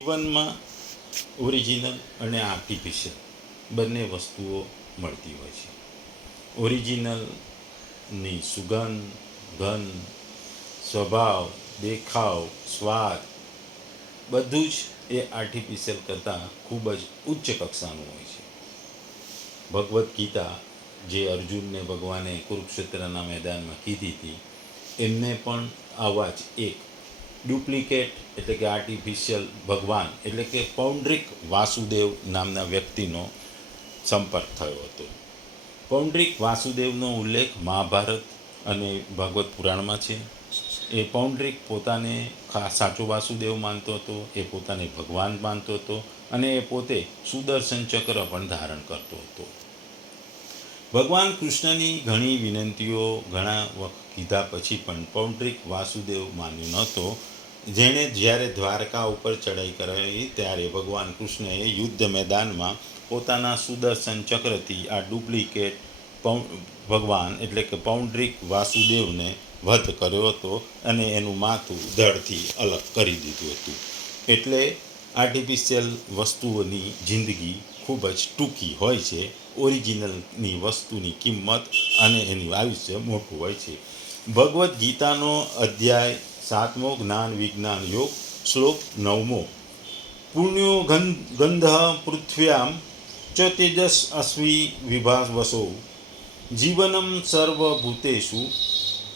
જીવનમાં ઓરિજિનલ અને આર્ટિફિશિયલ બંને વસ્તુઓ મળતી હોય છે. ઓરિજિનલની સુગંધ ગંધ સ્વભાવ, દેખાવ, સ્વાદ બધું જ એ આર્ટિફિશિયલ કરતાં ખૂબ જ ઉચ્ચ કક્ષાનું હોય છે. ભગવદ્ ગીતા જે અર્જુનને ભગવાને કુરુક્ષેત્રના મેદાનમાં કીધી હતી, એમને પણ આવા જ એક ડુપ્લિકેટ એટલે કે આર્ટિફિશિયલ ભગવાન એટલે કે પૌંડ્રિક વાસુદેવ નામના વ્યક્તિનો સંપર્ક થયો હતો. પૌંડ્રિક વાસુદેવનો ઉલ્લેખ મહાભારત અને ભાગવત પુરાણમાં છે. એ પૌંડ્રિક પોતાને સાચો વાસુદેવ માનતો હતો, એ પોતાને ભગવાન માનતો હતો અને એ પોતે સુદર્શન ચક્ર પણ ધારણ કરતો હતો. ભગવાન કૃષ્ણની ઘણી વિનંતીઓ ઘણા વખત કીધા પછી પણ પૌંડ્રિક વાસુદેવ માન્યો નહોતો. જેણે જ્યારે દ્વારકા ઉપર ચઢાઈ કરાવી ત્યારે ભગવાન કૃષ્ણએ યુદ્ધ મેદાનમાં પોતાના સુદર્શન ચક્રથી આ ડુપ્લિકેટ પૌ, ભગવાન એટલે કે પૌંડ્રિક વાસુદેવને વધ કર્યો હતો અને એનું માથું ધડથી અલગ કરી દીધું હતું. એટલે આર્ટિફિશિયલ વસ્તુઓની જિંદગી ખૂબ જ ટૂંકી હોય છે, ઓરિજિનલની વસ્તુની કિંમત અને એનું આયુષ્ય મોટું હોય છે. ભગવદ્ ગીતાનો અધ્યાય સાતમો જ્ઞાન વિજ્ઞાન યોગ, શ્લોક નવમો. પુણ્યો ગંધ પૃથ્વ્યામ ચ તેજસ અશ્વી વિભાવસો. જીવનમ સર્વભૂતેષુ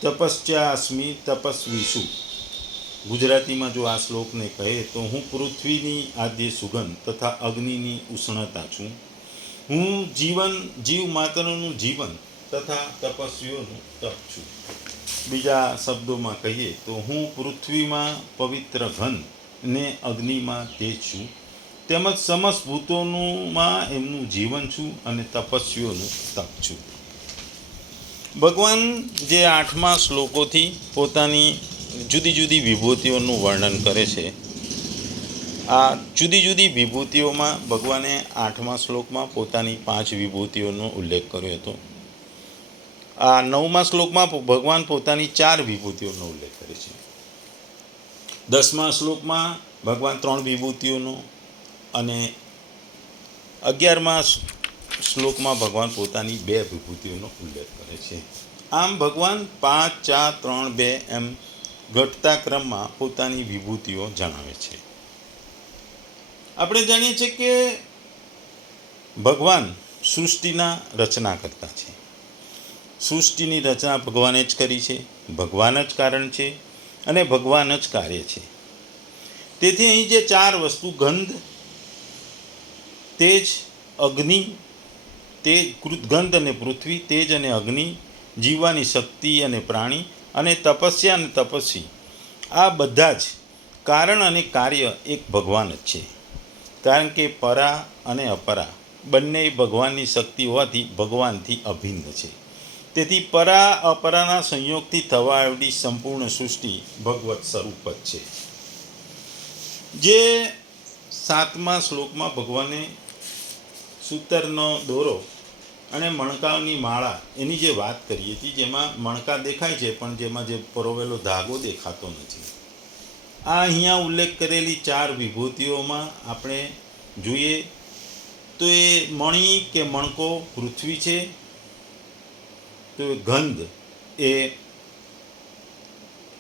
તપસ્યાસ્મિ તપસ્વીષુ. ગુજરાતીમાં જો આ શ્લોકને કહે તો હું પૃથ્વીની આદ્ય સુગંધ તથા અગ્નિની ઉષ્ણતા છું. હું જીવન જીવ માત્રનું જીવન તથા તપસ્વીઓનું તપ છું. બીજા શબ્દોમાં કહીએ તો હું પૃથ્વીમાં પવિત્ર ઘન ને અગ્નિમાં તેજ છું. તેમજ સમસ્ત ભૂતોનુંમાં એમનું જીવન છું અને તપસ્વીઓનું તપ છું. ભગવાન જે આઠમા શ્લોકોથી પોતાની જુદી જુદી વિભૂતિઓનું વર્ણન કરે છે, આ જુદી જુદી વિભૂતિઓમાં ભગવાને આઠમા શ્લોકમાં પોતાની પાંચ વિભૂતિઓનો ઉલ્લેખ કર્યો હતો. આ નવમા શ્લોકમાં ભગવાન પોતાની ચાર વિભૂતિઓનો ઉલ્લેખ કરે છે. દસમા શ્લોકમાં ભગવાન ત્રણ વિભૂતિઓનો અને અગિયારમા શ્લોકમાં ભગવાન પોતાની બે વિભૂતિઓનો ઉલ્લેખ કરે છે. આમ ભગવાન પાંચ, ચાર, ત્રણ, બે એમ ઘટતા ક્રમમાં પોતાની વિભૂતિઓ જણાવે છે. આપણે જાણીએ છીએ કે ભગવાન સૃષ્ટિના રચના કરતા છે. સૃષ્ટિની રચના ભગવાને જ કરી છે. ભગવાન જ કારણ છે અને ભગવાન જ કાર્ય છે. તેથી અહીં જે ચાર વસ્તુ, ગંધ, તેજ, અગ્નિ તેજ ગંધ અને પૃથ્વી, તેજ અને અગ્નિ, જીવવાની શક્તિ અને પ્રાણી અને તપસ્યા અને તપસ્વી, આ બધા જ કારણ અને કાર્ય એક ભગવાન જ છે. કારણ કે પરા અને અપરા બંને ભગવાનની શક્તિ હોવાથી ભગવાનથી અભિન્ન છે. તેથી પરા અપરાના સંયોગથી થવા આવડી સંપૂર્ણ સૃષ્ટિ ભગવત સ્વરૂપ જ છે. જે સાતમા શ્લોકમાં ભગવાને સૂતરનો દોરો અને મણકાની માળા એની જે વાત કરી હતી, જેમાં મણકા દેખાય છે, પણ જેમાં જે પરોવેલો ધાગો દેખાતો નથી. આ અહીંયા ઉલ્લેખ કરેલી ચાર વિભૂતિઓમાં આપણે જોઈએ તો એ મણિ કે મણકો પૃથ્વી છે તો ગંધ એ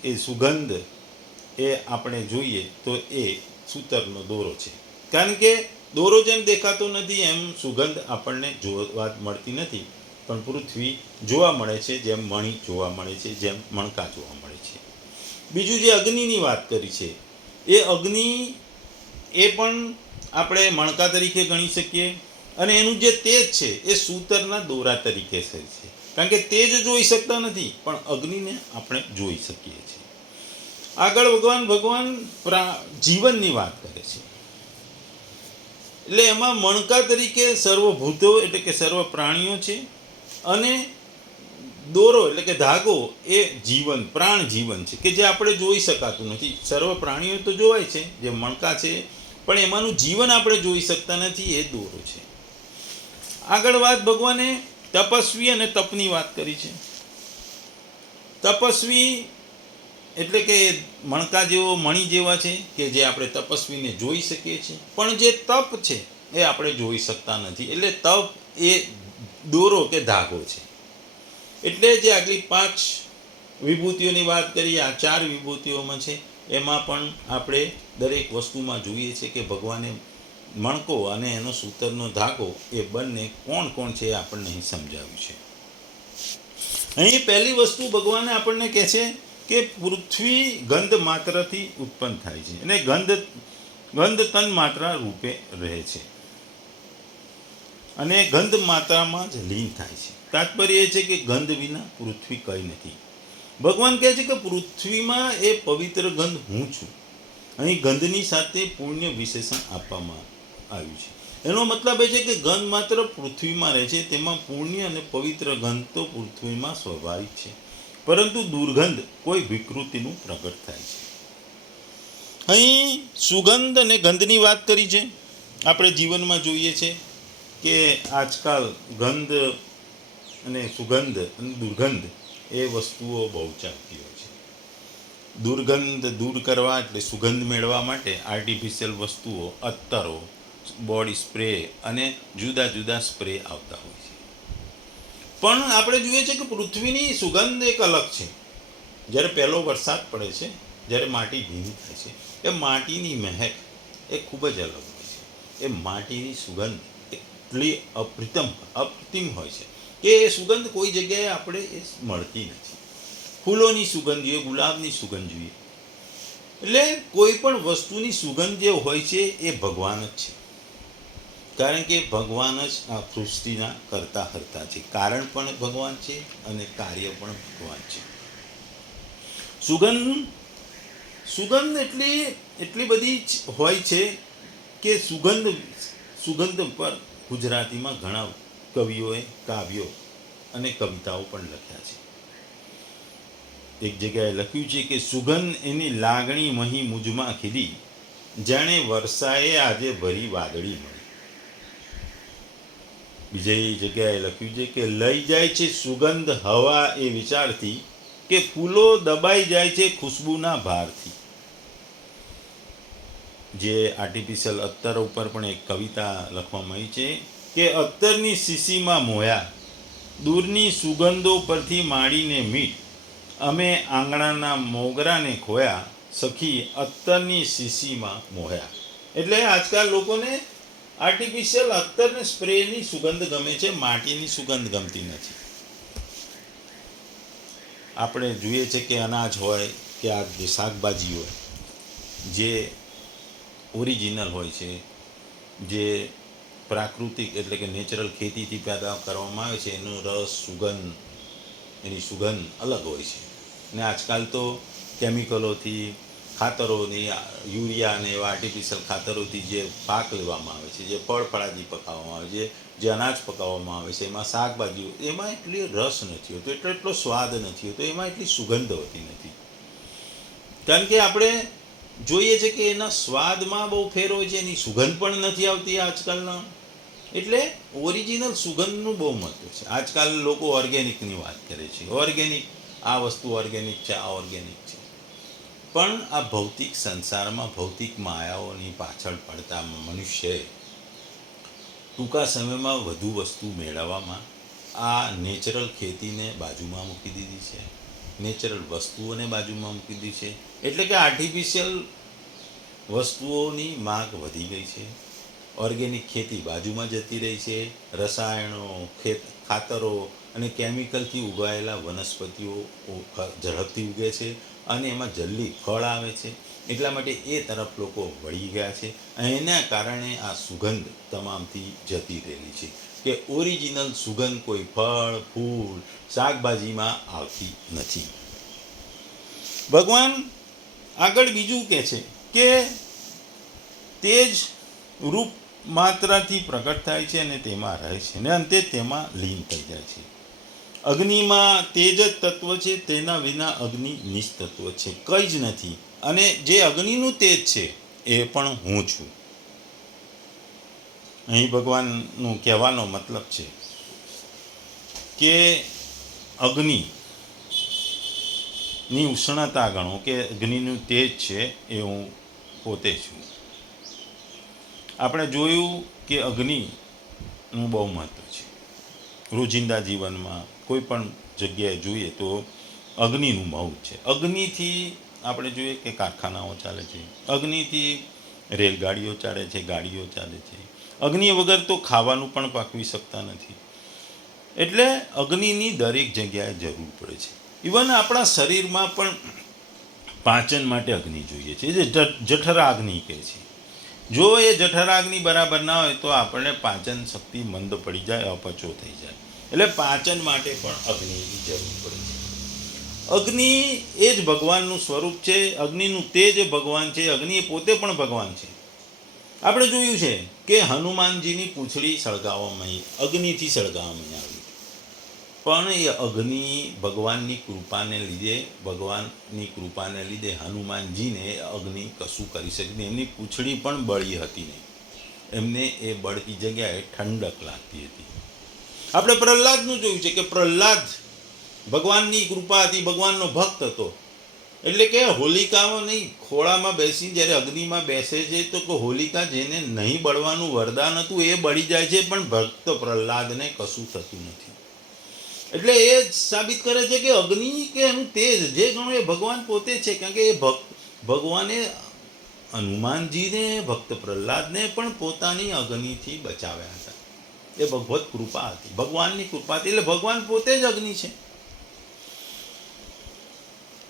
એ સુગંધ એ આપણે જોઈએ તો એ સૂતરનો દોરો છે. કારણ કે દોરો જેમ દેખાતો નથી, એમ સુગંધ આપણને જોવા મળતી નથી. પણ પૃથ્વી જોવા મળે છે, જેમ મણિ જોવા મળે છે, જેમ મણકા જોવા મળે છે. બીજું જે અગ્નિની વાત કરી છે, એ અગ્નિ એ પણ આપણે મણકા તરીકે ગણી શકીએ અને એનું જે તેજ છે, એ સૂતરના દોરા તરીકે છે. કારણ કે તે જ જોઈ શકતા નથી, પણ અગ્નિને આપણે જોઈ શકીએ છીએ. આગળ ભગવાન ભગવાન જીવનની વાત કરે છે. એટલે એમાં મણકા તરીકે સર્વભૂતો એટલે કે સર્વ પ્રાણીઓ છે અને દોરો એટલે કે ધાગો એ જીવન, પ્રાણ જીવન છે, કે જે આપણે જોઈ શકાતું નથી. સર્વ પ્રાણીઓ તો જોવાય છે, જે મણકા છે, પણ એમાંનું જીવન આપણે જોઈ શકતા નથી, એ દોરો છે. આગળ વાત ભગવાને તપસ્વી અને તપની વાત કરી છે. તપસ્વી એટલે કે મણકા જેવો, મણી જેવા છે કે જે આપણે તપસ્વીને જોઈ શકીએ છીએ. પણ જે તપ છે એ આપણે જોઈ શકતા નથી. એટલે તપ એ દોરો કે ધાગો છે. એટલે જે આગલી પાંચ વિભૂતિઓની વાત કરીએ, આ ચાર વિભૂતિઓમાં છે, એમાં પણ આપણે દરેક વસ્તુમાં જોઈએ છે કે ભગવાને મણકો અને એનો સૂતરનો ધાગો એ બંને કોણ કોણ છે આપણને અહીં સમજાવ્યું છે. અહીં પહેલી વસ્તુ ભગવાને આપણને કહે છે કે પૃથ્વી ગંધ માત્રથી ઉત્પન્ન થાય છે અને ગંધ ગંધ તન માત્રા રૂપે રહે છે. અને ગંધ માત્રામાં જ લીન થાય છે. તાત્પર્ય એ છે કે ગંધ વિના પૃથ્વી કંઈ નથી. ભગવાન કહે છે કે પૃથ્વીમાં એ પવિત્ર ગંધ હું છું. અહીં ગંધની સાથે પુણ્ય વિશેષણ આપવામાં આવ્યું છે. એનો મતલબ એ છે કે ગંધ માત્ર પૃથ્વીમાં રહે છે, તેમાં પુણ્ય અને પવિત્ર ગંધ તો પૃથ્વીમાં સ્વાભાવિક છે. પરંતુ દુર્ગંધ કોઈ વિકૃતિનું પ્રગટ થાય છે. અહીં સુગંધ અને ગંધની વાત કરી છે. આપણે જીવનમાં જોઈએ છે કે આજકાલ ગંધ અને સુગંધ અને દુર્ગંધ એ વસ્તુઓ બહુ ચાલતી હોય છે. દુર્ગંધ દૂર કરવા એટલે સુગંધ મેળવવા માટે આર્ટિફિશિયલ વસ્તુઓ, અત્તરો બોડી સ્પ્રે અને જુદા જુદા સ્પ્રે આવતા હોય છે. પણ આપણે જોઈએ છે કે પૃથ્વીની સુગંધ એક અલગ છે. જ્યારે પહેલો વરસાદ પડે છે, જ્યારે માટી ભીની થાય છે, એ માટીની મહેક એ ખૂબ જ અલગ હોય છે. એ માટીની સુગંધ એટલી અપ્રિતમ, અપ્રતિમ હોય છે કે એ સુગંધ કોઈ જગ્યાએ આપણે એ મળતી નથી. ફૂલોની સુગંધ જોઈએ, ગુલાબની સુગંધ જોઈએ. એટલે કોઈ પણ વસ્તુની સુગંધ જે હોય છે એ ભગવાન જ છે. કારણ કે ભગવાન જ આ સૃષ્ટિના કરતા હરતા છે. કારણ પણ ભગવાન છે અને કાર્ય પણ ભગવાન છે. સુગંધ સુગંધ એટલી એટલી બધી હોય છે કે સુગંધ સુગંધ પર ગુજરાતીમાં ઘણા કવિઓએ કાવ્યો અને કવિતાઓ પણ લખ્યા છે. એક જગ્યાએ લખ્યું છે કે સુગંધ એની લાગણી મહી મુજમાં ખીલી, જાણે વર્ષાએ આજે ભરી વાદળી મળી. બીજી જગ્યાએ લખ્યું છે કે લઈ જાય છે સુગંધ, હવા એ વિચારથી કે ફૂલો દબાઈ જાય છે ખુશ્બુના ભારથી. જે આર્ટિફિશિયલ અત્તર ઉપર પણ એક કવિતા લખવામાં આવી છે કે અત્તરની શીશીમાં મોયા, દૂરની સુગંધો પરથી માડીને મીઠ, અમે આંગણાના મોગરાને ખોયા, સખી અત્તરની શીશીમાં મોહ્યા એટલે આજકાલ લોકોને આર્ટિફિશિયલ અત્તરને સ્પ્રેની સુગંધ ગમે છે, માટીની સુગંધ ગમતી નથી. આપણે જોઈએ છે કે અનાજ હોય કે આ જે શાકભાજી હોય, જે ઓરિજિનલ હોય છે, જે પ્રાકૃતિક એટલે કે નેચરલ ખેતીથી પેદા કરવામાં આવે છે, એનો રસ, સુગંધ, એની સુગંધ અલગ હોય છે. ને આજકાલ તો કેમિકલોથી ખાતરોની, યુરિયા અને એવા આર્ટિફિશિયલ ખાતરોથી જે પાક લેવામાં આવે છે, જે ફળ ફળાજી પકાવવામાં આવે છે, જે અનાજ પકાવવામાં આવે છે, એમાં શાકભાજીઓ, એમાં એટલી રસ નથી હોતો, એટલો એટલો સ્વાદ નથી હોતો, એમાં એટલી સુગંધ હોતી નથી. કારણ કે આપણે જોઈએ છે કે એના સ્વાદમાં બહુ ફેર હોય છે, એની સુગંધ પણ નથી આવતી આજકાલના. એટલે ઓરિજિનલ સુગંધનું બહુ મહત્વ છે. આજકાલ લોકો ઓર્ગેનિકની વાત કરે છે. ઓર્ગેનિક આ વસ્તુ ઓર્ગેનિક છે, આ ઓર્ગેનિક છે. પણ આ ભૌતિક સંસારમાં ભૌતિક માયાઓની પાછળ પડતા મનુષ્યએ ટૂંકા સમયમાં વધુ વસ્તુ મેળવવામાં આ નેચરલ ખેતીને બાજુમાં મૂકી દીધી છે. નેચરલ વસ્તુઓને બાજુમાં મૂકી દીધી છે. એટલે કે આર્ટિફિશિયલ વસ્તુઓની માગ વધી ગઈ છે. ઓર્ગેનિક ખેતી બાજુમાં જતી રહી છે. રસાયણો, ખેત, ખાતરો અને કેમિકલથી ઉગાયેલા વનસ્પતિઓ ઝડપથી ઉગે છે અને એમાં જલ્દી ફળ આવે છે. એટલા માટે એ તરફ લોકો વળી ગયા છે. એના કારણે આ સુગંધ તમામથી જતી રહેલી છે કે ઓરિજિનલ સુગંધ કોઈ ફળ, ફૂલ, શાકભાજીમાં આવતી નથી. ભગવાન આગળ બીજું કહે છે કે તે જ રૂપ માત્રાથી પ્રગટ થાય છે અને તેમાં રહે છે અને અંતે તેમાં લીન થઈ જાય છે. અગ્નિમાં તેજ જ તત્વ છે, તેના વિના અગ્નિ નિષ્તત્વ છે. કંઈ જ નથી. અને જે અગ્નિનું તેજ છે, એ પણ હું છું. અહીં ભગવાનનું કહેવાનો મતલબ છે કે અગ્નિ ની ઉષ્ણતા ગણો કે અગ્નિનું તેજ છે, એ હું પોતે છું. આપણે જોયું કે અગ્નિનું બહુ મહત્ત્વ છે. રોજિંદા જીવનમાં કોઈ પણ જગ્યાએ જોઈએ તો અગ્નિનું મહત્વ છે. અગ્નિથી આપણે જોઈએ કે કારખાનાઓ ચાલે છે. અગ્નિથી રેલગાડીઓ ચાલે છે, ગાડીઓ ચાલે છે. અગ્નિ વગર તો ખાવાનું પણ પાકવી શકતા નથી. એટલે અગ્નિની દરેક જગ્યાએ જરૂર પડે છે. ઇવન આપણા શરીરમાં પણ પાચન માટે અગ્નિ જોઈએ છે. જ- જઠરાગ્નિ કહે છે. જો એ જઠરાગ્નિ બરાબર ના હોય તો આપણને પાચન શક્તિ મંદ પડી જાય, અપચો થઈ જાય. એટલે પાચન માટે પણ અગ્નિની જરૂર પડે છે. અગ્નિ એ જ ભગવાનનું સ્વરૂપ છે, અગ્નિનું તેજ એ ભગવાન છે, અગ્નિ એ પોતે પણ ભગવાન છે. આપણે જોયું છે કે હનુમાનજીની પૂંછડી સળગાવવામાં અગ્નિથી સળગાવવામાં આવી. પણ એ અગ્નિ ભગવાનની કૃપાને લીધે, ભગવાનની કૃપાને લીધે હનુમાનજીને અગ્નિ કશું કરી શકી એમની પૂંછડી પણ બળી હતી નહીં. એમને એ બળતી જગ્યાએ ઠંડક લાગતી હતી. આપણે પ્રહલાદનું જોયું છે કે પ્રહલાદ ભગવાનની કૃપા હતી, ભગવાનનો ભક્ત હતો. એટલે કે હોલિકામાં નહીં, ખોળામાં બેસી જ્યારે અગ્નિમાં બેસે છે તો કે હોલિકા જેને નહીં બળવાનું વરદાન હતું એ બળી જાય છે, પણ ભક્ત પ્રહલાદને કશું થતું નથી. એટલે એ સાબિત કરે છે કે અગ્નિ કે એનું તેજ, જે ગણું એ ભગવાન પોતે છે, કારણ કે એ ભગવાને હનુમાનજીને, ભક્ત પ્રહલાદને પણ પોતાની અગ્નિથી બચાવ્યા હતા. એ ભગવત કૃપા હતી. ભગવાનની કૃપા હતી. એટલે ભગવાન પોતે જ અગ્નિ છે.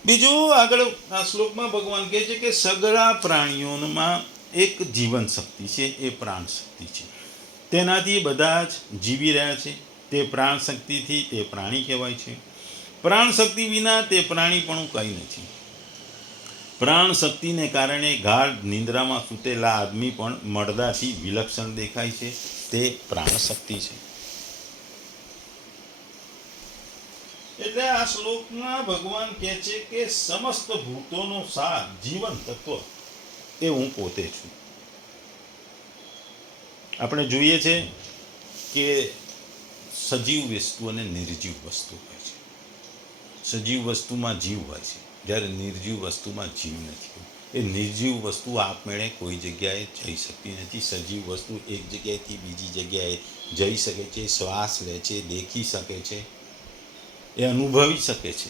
બીજું આગળ આ શ્લોકમાં ભગવાન કહે છે કે સગળા પ્રાણીઓમાં એક જીવન શક્તિ છે, એ પ્રાણ શક્તિ છે. તેનાથી બધા જ જીવી રહ્યા છે. તે પ્રાણ શક્તિથી તે પ્રાણી કહેવાય છે. પ્રાણ શક્તિ વિના તે પ્રાણી પણ કંઈ નથી. પ્રાણ શક્તિને કારણે ગાઢ નિંદ્રામાં સૂતેલા આદમી પણ મળદાથી વિલક્ષણ દેખાય છે. તે પ્રાણ શક્તિ છે. એટલે આ શ્લોકમાં ભગવાન કહે છે કે સમસ્ત ભૂતોનો સાર જીવન તત્વ એ હું પોતે છું. આપણે જોઈએ છે કે સજીવ વસ્તુ અને નિર્જીવ વસ્તુ હોય છે. સજીવ વસ્તુમાં જીવ હોય છે. જ્યારે નિર્જીવ વસ્તુમાં જીવ નથી એ નિર્જીવ વસ્તુ આપમેળે કોઈ જગ્યાએ જઈ શકતી નથી. સજીવ વસ્તુ એક જગ્યાએથી બીજી જગ્યાએ જઈ શકે છે, શ્વાસ લે છે, દેખી શકે છે, એ અનુભવી શકે છે.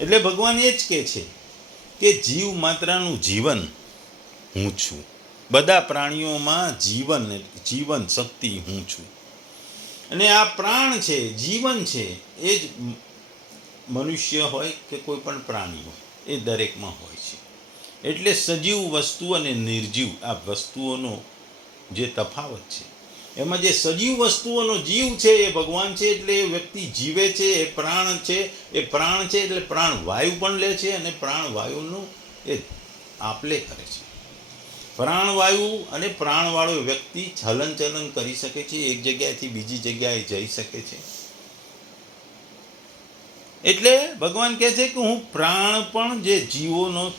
એટલે ભગવાન એ જ કહે છે કે જીવ માત્રાનું જીવન હું છું. બધા પ્રાણીઓમાં જીવન જીવન, શક્તિ હું છું. અને આ પ્રાણ છે, જીવન છે, એ જ મનુષ્ય હોય કે કોઈ પણ પ્રાણી હોય, એ દરેકમાં હોય છે. એટલે સજીવ વસ્તુ અને નિર્જીવ, આ વસ્તુઓનો જે તફાવત છે, એમાં જે સજીવ વસ્તુઓનો જીવ છે, એ ભગવાન છે, એટલે એ વ્યક્તિ જીવે છે, એ પ્રાણ છે, એ પ્રાણ છે, એટલે પ્રાણ વાયુ પણ લે છે અને પ્રાણ વાયુનું એ આપલે કરે છે. પ્રાણવાયુ અને પ્રાણવાળો વ્યક્તિ હલન ચલન કરી શકે છે, એક જગ્યાએથી બીજી જગ્યાએ જઈ શકે છે. એટલે ભગવાન કહે છે કે હું પ્રાણ પણ જે જીવોનો,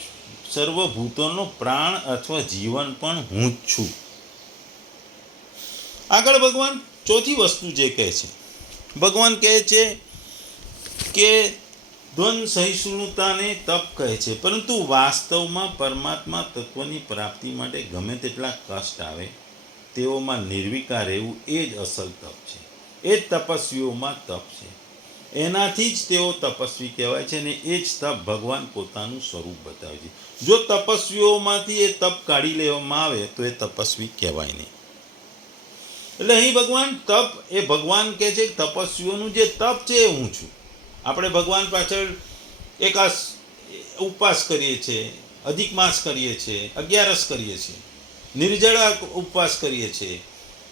સર્વભૂતોનો પ્રાણ અથવા જીવન પણ હું જ છું. આગળ ભગવાન ચોથી વસ્તુ જે કહે છે. ભગવાન કહે છે કે દ્વંદ સહિષ્ણુતાને તપ કહે છે. પરંતુ વાસ્તવમાં પરમાત્મા તત્વની પ્રાપ્તિ માટે ગમે તેટલા કષ્ટ આવે, તેઓમાં નિર્વિકાર રહેવું એ જ અસલ તપ છે. એ જ તપસ્વીઓમાં તપ છે. એનાથી જ તેઓ તપસ્વી કહેવાય છે અને એ જ તપ ભગવાન પોતાનું સ્વરૂપ બતાવે છે. જો તપસ્વીઓમાંથી એ તપ કાઢી લેવામાં આવે, તો એ તપસ્વી કહેવાય નહીં. એટલે અહીં ભગવાન તપ એ ભગવાન કહે છે તપસ્વીઓનું જે તપ છે એ હું છું. આપણે ભગવાન પાછળ એકાસ ઉપવાસ કરીએ છીએ, અધિક માસ કરીએ છીએ, અગિયારસ કરીએ છીએ, નિર્જળા ઉપવાસ કરીએ છીએ.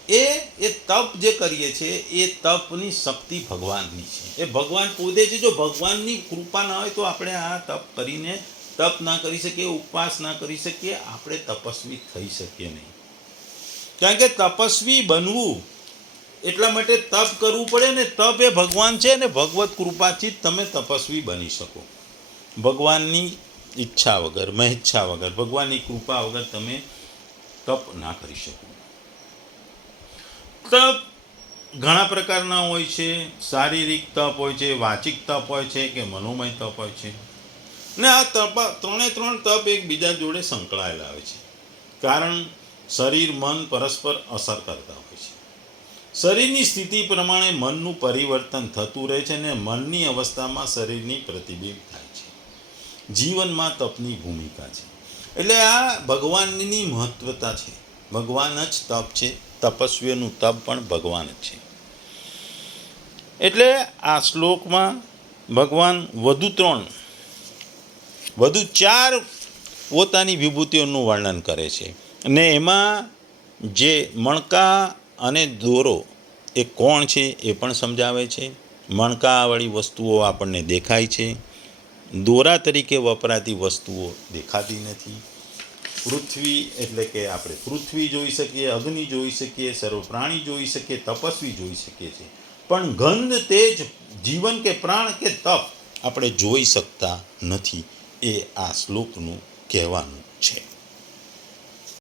એ એ તપ જે કરીએ છીએ, એ તપની શક્તિ ભગવાનની છે. એ ભગવાન પોતે છે, જો ભગવાનની કૃપા ના હોય તો આપણે આ તપ કરીને તપ ના કરી શકીએ, ઉપવાસ ના કરી શકીએ, આપણે તપસ્વી થઈ શકીએ નહીં. કારણ કે તપસ્વી બનવું એટલા માટે તપ કરવું પડે ને તપ એ ભગવાન છે ને ભગવત કૃપાથી જ તમે તપસ્વી બની શકો. ભગવાનની ઈચ્છા વગર, મહેચ્છા વગર, ભગવાનની કૃપા વગર તમે તપ ના કરી શકો. તપ ઘણા પ્રકારના હોય છે. શારીરિક તપ હોય છે, વાચિક તપ હોય છે કે મનોમય તપ હોય છે. ને આ તપ, ત્રણે ત્રણ તપ એકબીજા જોડે સંકળાયેલા હોય છે. કારણ શરીર, મન પરસ્પર અસર કરતા હોય છે. શરીરની સ્થિતિ પ્રમાણે મનનું પરિવર્તન થતું રહે છે અને મનની અવસ્થામાં શરીરની પ્રતિબિંબ થાય છે. જીવનમાં તપની ભૂમિકા છે. એટલે આ ભગવાનની મહત્વતા છે. ભગવાન જ તપ છે. તપસ્વીઓનું તપ પણ ભગવાન જ છે. એટલે આ શ્લોકમાં ભગવાન વધુ ત્રણ, વધુ ચાર પોતાની વિભૂતિઓનું વર્ણન કરે છે. અને એમાં જે મણકા અને દોરો એ કોણ છે એ પણ સમજાવે છે. મણકાવાળી વસ્તુઓ આપણને દેખાય છે. દોરા તરીકે વપરાતી વસ્તુઓ દેખાતી નથી. પૃથ્વી એટલે કે આપણે પૃથ્વી જોઈ શકીએ, અગ્નિ જોઈ શકીએ સર્વ પ્રાણી જોઈ શકીએ, તપસ્વી જોઈ શકીએ છીએ. પણ ગંધ તેજ જીવન કે પ્રાણ કે તપ આપણે જોઈ શકતા નથી એ આ શ્લોકનું કહેવાનું છે.